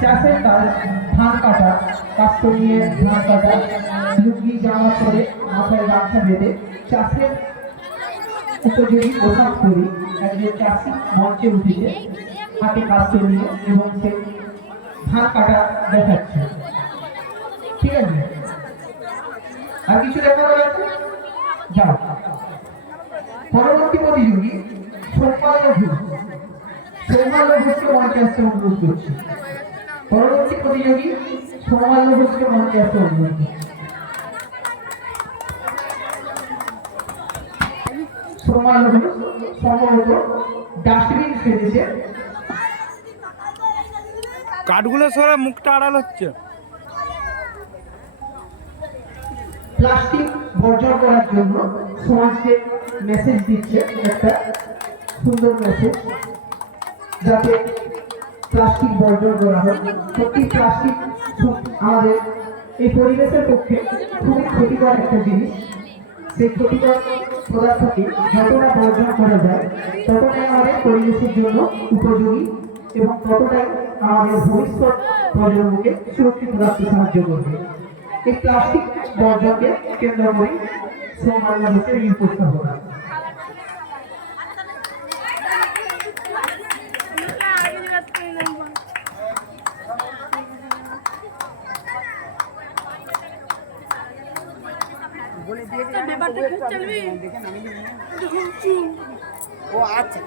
চাষের কাজ, ধান কাটা, কাস্ত নিয়ে ধান কাটা, লুঙ্গি জামা পরে মাথায় গামছা বেঁধে চাষের উপযোগী পোশাক পরে একজন চাষি মঞ্চে উঠেছে হাতে কাস্ত নিয়ে এবং সে ধান কাটা দেখাচ্ছে। ঠিক আছে, আর কিছু দেখা যাচ্ছে? যাও। পরবর্তী প্রতিযোগী সৌম্যাল্য ঘোষ। সৌম্যাল্য ঘোষকে মঞ্চে আসতে অনুরোধ করছি। পরবর্তী প্রতিযোগী সৌম্যাল্য ঘোষকে মঞ্চে আসতে অনুরোধ করছি। সৌম্যাল্য ঘোষ সম্ভবত ডাস্টবিন ফেলেছে। কাঠগুলো সরে মুখটা আড়াল হচ্ছে। প্লাস্টিক বর্জন করার জন্য সমাজকে মেসেজ দিচ্ছে, একটা সুন্দর মেসেজ, যাতে প্লাস্টিক বর্জন করা হয়। সত্যি প্লাস্টিক আমাদের এই পরিবেশের পক্ষে খুবই ক্ষতিকর একটা জিনিস। সেই ক্ষতিকর পদার্থকে যতটা বর্জন করা যায় ততটাই আমাদের পরিবেশের জন্য উপযোগী এবং ততটাই আমাদের ভবিষ্যৎ প্রজন্মকে সুরক্ষিত রাখতে সাহায্য করবে। এই প্লাস্টিক বর্জনকে কেন্দ্র করে সৌম্যাল্য ঘোষের এই উপস্থাপনা। ও আচ্ছা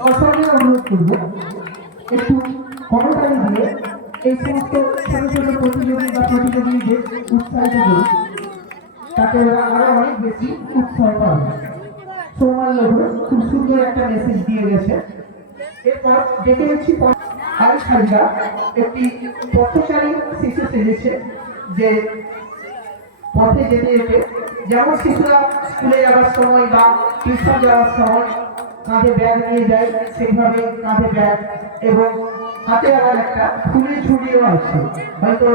দর্শকদের অনুরোধ করব একটু করতালি দিয়ে এই সমস্ত ছোট ছোট প্রতিযোগী বা প্রতিযোগীদের উৎসাহিত করুন, তাতে ওরা আরো অনেক বেশি উৎসাহ পাবে। সৌম্যাল্য ঘোষ খুব সুন্দর একটা মেসেজ দিয়ে গেছে। এরপর দেখে নিচ্ছি আরেক সারিকা একটি পথচারী শিশু সেজেছে, যে পথে যেতে যেতে যেমন শিশুরা স্কুলে যাওয়ার সময় বা টিউশন যাওয়ার সময় কাঁধে ব্যাগ নিয়ে যায়, সেইভাবে কাঁধে ব্যাগ এবং হাতে আবার একটা ফুলের ঝুড়িও আছে। হয়তো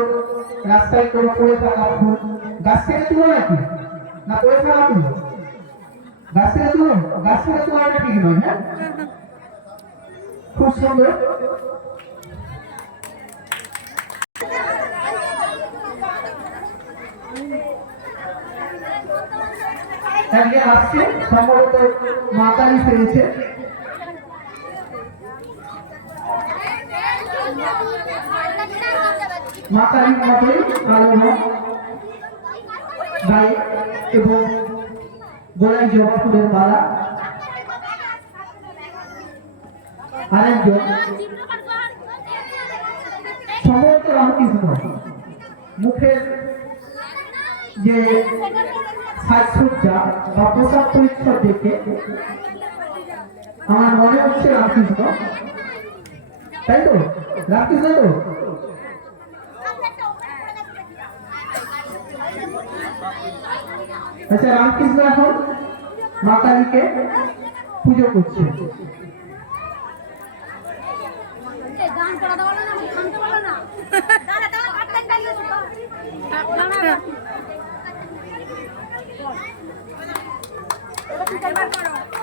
রাস্তায় কোনো পড়ে থাকা ফুল, গাছ থেকে তুলো নাকি না পড়ে থাকা ফুল, গাছ থেকে তুলো, গাছ থেকে তোলাটা ঠিক নয়। হ্যাঁ, খুব সুন্দর। একজন আসছে, সম্ভবত মা কালী ফেলেছে। মা কালীর মতোই কালো রং গায়ে এবং গলায় জবা ফুলের মালা। আরেকজন সম্ভবত রামকৃষ্ণ, মুখের যে সাজসজ্জা বা পোশাক পরিচ্ছদ দেখে আমার মনে হচ্ছে রামকৃষ্ণ, তাই তো? রামকৃষ্ণ তো? আচ্ছা, রামকৃষ্ণ এখন মা কালীকে পুজো করছে।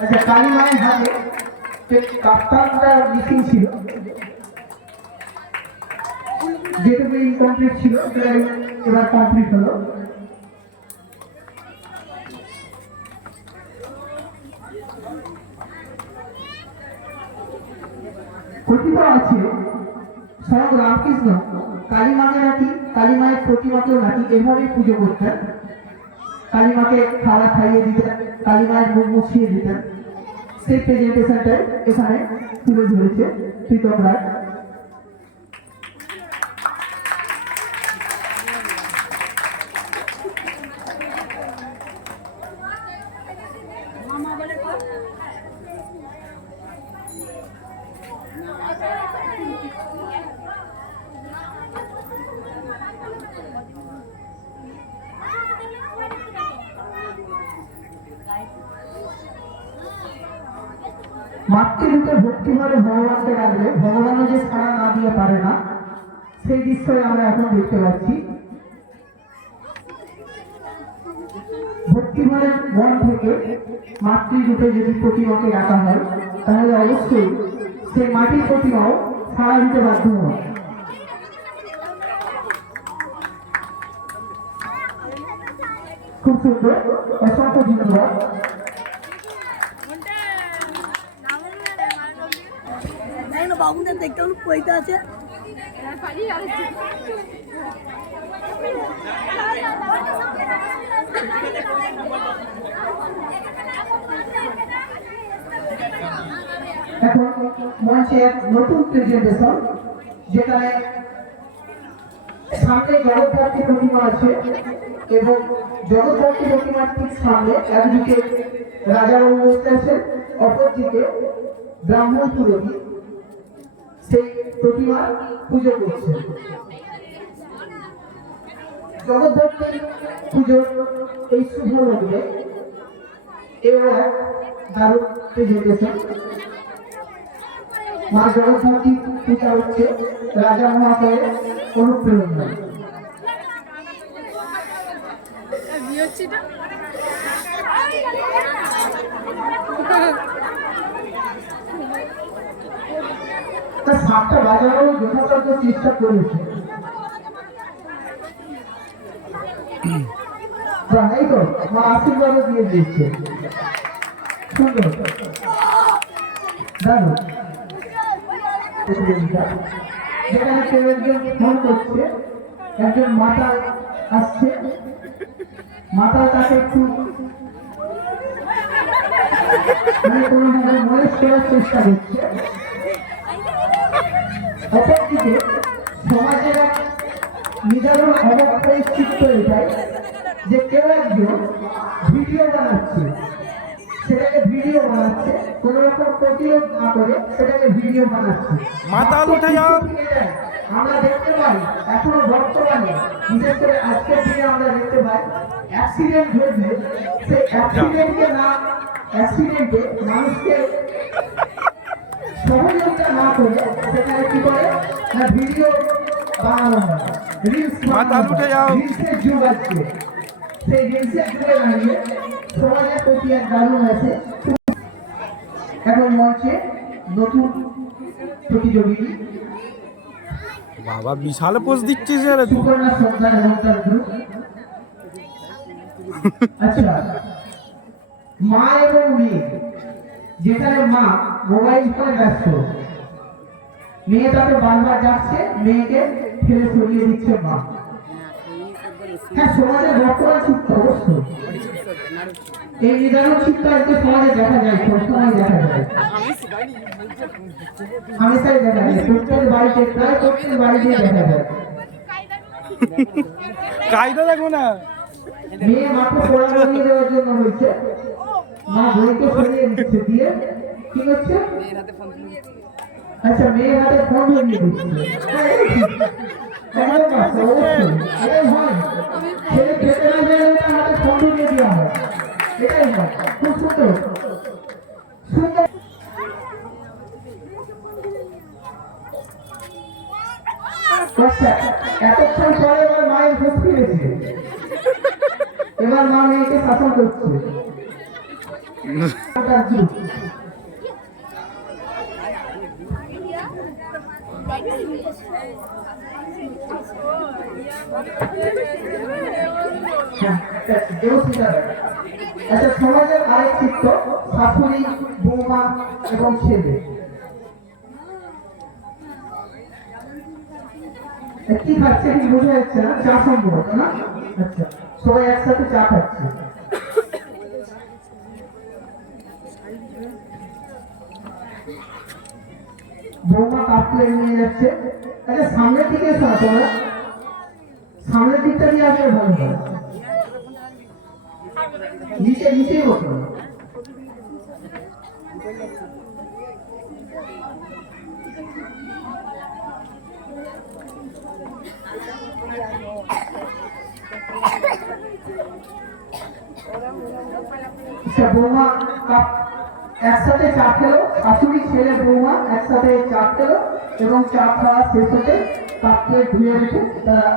আচ্ছা, কালী মায়ের হাতে কাপ্তানটা মিসিং ছিল, যেটুকু ইনকমপ্লিট ছিল সেটা এবার কমপ্লিট হলো। কথিত আছে স্বয়ং রামকৃষ্ণ কালী মাকে নাকি, কালী মায়ের প্রতিমাকেও নাকি এভাবেই পুজো করতেন। কালী মাকে খাবার খাইয়ে দিতেন, কালী মায়ের মুখ মুছিয়ে দিতেন। সেই প্রেজেন্টেশনটাই এখানে তুলে ধরেছে প্রীতম রায়। মাতৃরূপে ভক্তিভাবে ভগবানকে ডাকলে ভগবানও যে সাড়া না দিয়ে পারে না, সেই দৃশ্যই আমরা এখন দেখতে পাচ্ছি। ভক্তিময় মন থেকে মাতৃরূপে যদি প্রতিমাকে রাখা হয় তাহলে অবশ্যই সেই মাটির প্রতিমাও সাড়া দিতে বাধ্য হয়। খুব সুন্দর, অসংখ্য ধন্যবাদ। বাবুদের দেখতে হলো কইতে আছে এখন মঞ্চে এক নতুন প্রেজেন্টেশন, যেখানে সামনে জগদ্ধাত্রী প্রতিমা আছে এবং জগদ্ধাত্রী প্রতিমার ঠিক সামনে একদিকে রাজাবাবু বসে আছেন, অপরদিকে ব্রাহ্মণ পুরোহিত সেই প্রতিমা পুজো করছেন। জগদ্ধাত্রী পুজোর এই শুভ লগ্নে এও এক দারুণ প্রেজেন্টেশন। মা জগদ্ধাত্রী পূজা হচ্ছে রাজা মহাশয়ের অনুপ্রেরণা। তার সাতটা বাজানোর যথাসাধ্য চেষ্টা করেছে, এই তো মা আশীর্বাদও দিয়ে দিচ্ছে। সুন্দর, দারুণ। যেখানে কেউ একজন ফোন করছে, একজন মাতা আসছে, মাতা তাকে একটু কোনোভাবে মহেশ করার চেষ্টা করছে। অপরদিকে সমাজের এক নিদারুণ অবক্ষয় চিত্র এটাই যে কেউ একজন ভিডিও বানাচ্ছে, সেটাকে ভিডিও বানাচ্ছে, কোনো রকম প্রতিরোধ না করে সেটাকে ভিডিও বানাচ্ছে। মাতাল উঠে যাও। আমরা দেখতে পাই এখনো বর্তমানে, বিশেষ করে আজকের দিনে আমরা দেখতে পাই অ্যাক্সিডেন্ট ঘটলে সেই অ্যাক্সিডেন্টে মানুষকে সহযোগিতা না করে সেখানে কি করে না ভিডিও বানানো হয়, রিলস রিলসের যুগ আজকে। সেই রিলসের যুগে দাঁড়িয়ে সমাজের প্রতি এক দারুণ আছে। এখন মঞ্চে নতুন প্রতিযোগী বাবা বিশাল পোজ দিচ্ছিস রে তুই। সুকন্যা সন্তান এবং তার গ্রুপ। আচ্ছা, মা এবং মেয়ে, যেখানে মা মোবাইল ফোনে ব্যস্ত, মেয়ে তাকে বারবার যাচ্ছে, মেয়েকে ফেলে সরিয়ে দিচ্ছে মা। হ্যাঁ, সমাজের বর্তমান চিত্র অবশ্য এই নিদারুণ চিত্র আজকে সমাজে দেখা যায়, সবসময় দেখা যায়, হামেশাই দেখা যায়, প্রত্যেক বাড়িতে, প্রায় প্রত্যেক বাড়িতে দেখা যায়। কায়দা দেখো না, মেয়ে মাকে পড়া বানিয়ে দেওয়ার জন্য হয়েছে, মা বইকে সরিয়ে দিচ্ছে, দিয়ে কি হচ্ছে, আচ্ছা মেয়ের হাতে ফোন ধরিয়ে দিচ্ছে। এটাই হয়, ছেলে খেতে না গেলে তার হাতে ফোন ধরিয়ে দেওয়া হয়, এটাই হয়। খুব সুন্দর সুন্দর। আচ্ছা, এতক্ষণ পরে এবার মায়ের ভোট ফিরেছে, এবার মা মেয়েকে শাসন করছে। আচ্ছা, সমাজের আরেক চিত্র শাশুড়ি, বৌমা এবং ছেলে। কি খাচ্ছে ঠিক বোঝা যাচ্ছে না, চা সম্ভবত না? আচ্ছা, সবাই একসাথে চা খাচ্ছে। বৌমা কাপ প্লেট নিয়ে যাচ্ছে। আচ্ছা, সামনের দিকে এসো না তোমরা, সামনের দিকটা দিয়ে আসলে ভালো হয়, নিচে নিচেই বসো। বৌমা কাপ একসাথে চা খেলো, শাশুড়ি ছেলে বৌমা একসাথে চা খেলো এবং চা খাওয়া শেষ হতে কাপকে ধুয়ে রেখে তারা